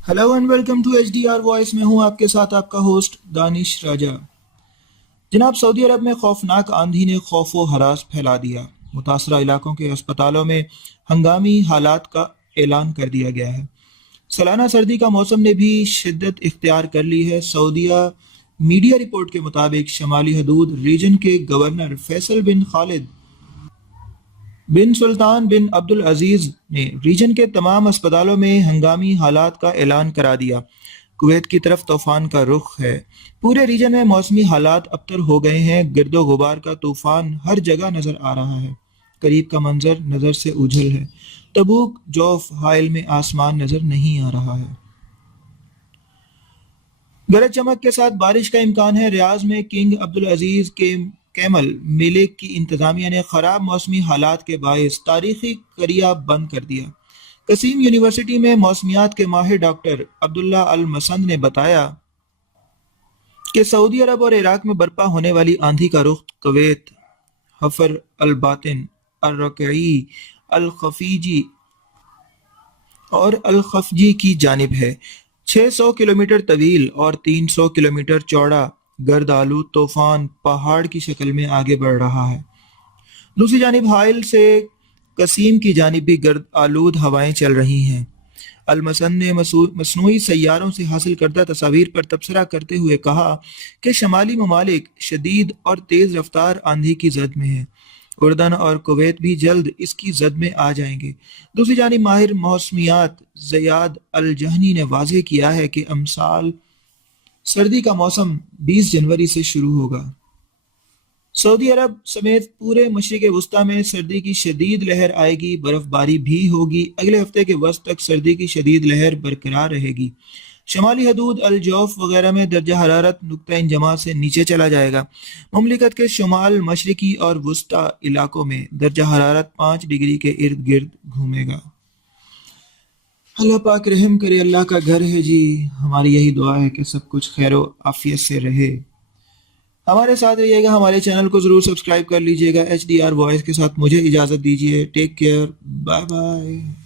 Hello and welcome to HDR voice. में हूं आपके साथ आपका होस्ट दानिश राजा। जनाब, सऊदी अरब में खौफनाक आंधी ने खौफ व हरास फैला दिया। मुतासरा इलाकों के अस्पतालों में हंगामी हालात का ऐलान कर दिया गया है। सालाना सर्दी का मौसम ने भी शिद्दत इख्तियार कर ली है। सऊदीया मीडिया रिपोर्ट के मुताबिक शमाली हदूद रीजन के गवर्नर फैसल बिन खालिद बिन सुल्तान बिन अब्दुल अजीज ने रीजन के तमाम अस्पतालों में हंगामी हालात का ऐलान करा दिया। कुवैत की तरफ तूफान का रुख है। पूरे रीजन में मौसमी हालात अबतर हो गए हैं। गिरदो गुबार का तूफान हर जगह नजर आ रहा है। करीब का मंजर नजर से ओझल है। तबूक जौफ हाइल में आसमान नजर नहीं आ रहा है। गरज चमक के साथ बारिश का इम्कान है। रियाज में किंग अब्दुल अजीज के कैमल मेले की इंतजामिया ने खराब मौसमी हालात के बायस तारीखी करिया बंद कर दिया। कसीम यूनिवर्सिटी में मौसमियात के माहिर डॉक्टर अब्दुल्ला अल मसंद ने बताया कि सऊदी अरब और इराक में बर्पा होने वाली आंधी का रुख कुवैत, हफर अल बातिन, अल रकई, अल खफीजी और अल खफजी की जानिब है। 600 किलोमीटर तवील और 300 किलोमीटर चौड़ा गर्द आलूद तूफान पहाड़ की शक्ल में आगे बढ़ रहा है। दूसरी जानिब हाइल से कसीम की जानिब भी गर्द आलूद हवाएं चल रही हैं। अलमसन ने मसनूई सैयारों से हासिल करदा तस्वीर पर तबसरा करते हुए कहा कि शमाली ममालिक शदीद और तेज़ रफ्तार आंधी की जद में है। उर्दन और कुवैत भी जल्द इसकी जद में आ जाएंगे। दूसरी जानिब माहिर मौसमियात ज़ियाद अल जहनी ने वाज़ेह किया है कि अमसाल सर्दी का मौसम 20 जनवरी से शुरू होगा। सऊदी अरब समेत पूरे मशरिक़ वस्ता में सर्दी की शदीद लहर आएगी। बर्फबारी भी होगी। अगले हफ्ते के वस्त तक सर्दी की शदीद लहर बरकरार रहेगी। शमाली हदूद अल जौफ वगैरह में दर्जा हरारत नुक्ता इंजमा से नीचे चला जाएगा। मुमलिकत के शुमाल मशरिकी और वस्ता इलाकों में दर्जा हरारत 5 डिग्री के इर्द गिर्द घूमेगा। अल्लाह पाक रहम करे। अल्लाह का घर है जी। हमारी यही दुआ है कि सब कुछ खैर आफियत से रहे। हमारे साथ रहिएगा। हमारे चैनल को जरूर सब्सक्राइब कर लीजिएगा। HDR वॉइस के साथ मुझे इजाजत दीजिए। Take care. Bye bye.